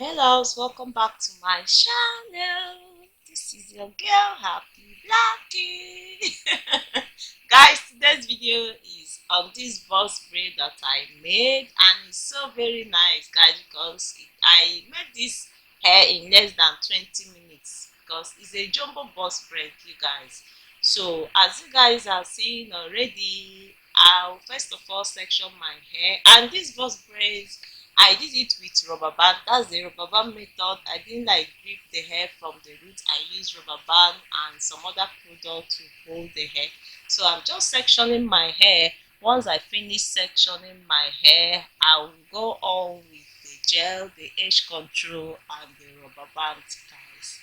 Hello, welcome back to my channel. This is your girl Happy Blackie. Guys, today's video is on this box braid that I made, and it's so very nice, guys, because I made this hair in less than 20 minutes because it's a jumbo box braid, you guys. So as you guys are seeing already, I'll first of all section my hair, and this box braids I did it with rubber band. That's the rubber band method. I didn't like grip the hair from the root. I used rubber band and some other product to hold the hair. So I'm just sectioning my hair. Once I finish sectioning my hair, I will go on with the gel, the edge control, and the rubber band, guys.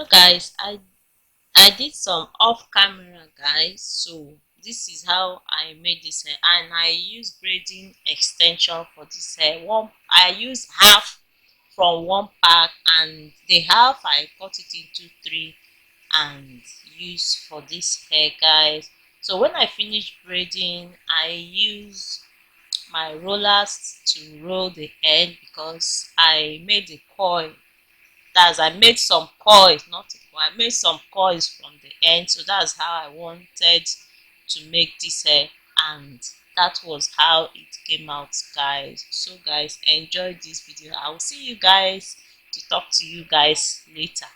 So guys, I did some off camera, guys. So this is how I made this hair, and I use braiding extension for this hair. One, I use half from one pack, and the half I cut it into three and use for this hair, guys. So when I finish braiding, I use my rollers to roll the hair because I made a coil. That's, I made some coils, not a coil, I made some coils from the end. So that's how I wanted to make this hair, and that was how it came out, guys. So guys, enjoy this video. I will see you guys to talk to you guys later.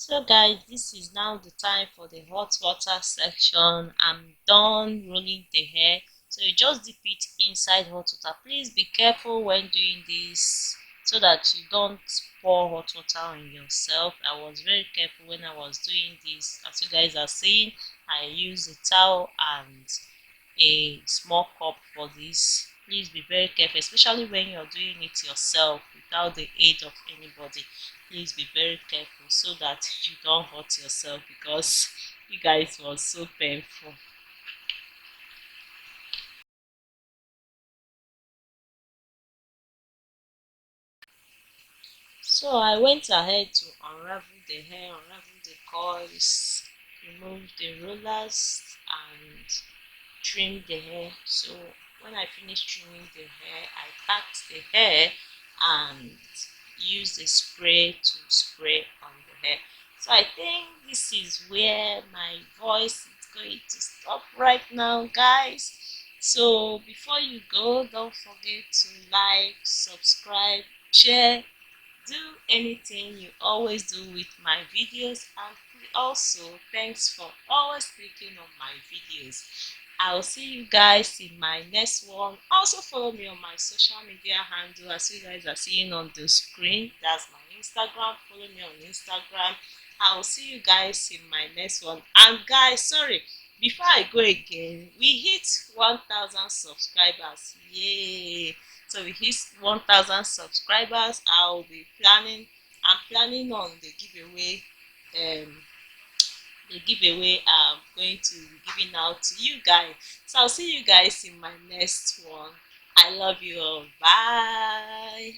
So guys, this is now the time for the hot water section. I'm done rolling the hair, so you just dip it inside hot water. Please be careful when doing this so that you don't pour hot water on yourself. I was very careful when I was doing this. As you guys are seeing, I use a towel and a small cup for this. Please be very careful, especially when you're doing it yourself without the aid of anybody. Please be very careful so that you don't hurt yourself, because you guys was so painful. So I went ahead to unravel the hair, unravel the coils, remove the rollers and trim the hair. So when I finished trimming the hair, I packed the hair and used a spray to spray on the hair. So I think this is where my voice is going to stop right now, guys. So before you go, don't forget to like, subscribe, share, do anything you always do with my videos, and also thanks for always clicking on my videos. I'll see you guys in my next one. Also follow me on my social media handle as you guys are seeing on the screen. That's my Instagram. Follow me on Instagram. I'll see you guys in my next one. And guys, sorry, before I go again, we hit 1,000 subscribers. Yay! So we hit 1,000 subscribers. I'm planning on the giveaway. The giveaway I'm going to be giving out to you guys. So I'll see you guys in my next one. I love you all. Bye.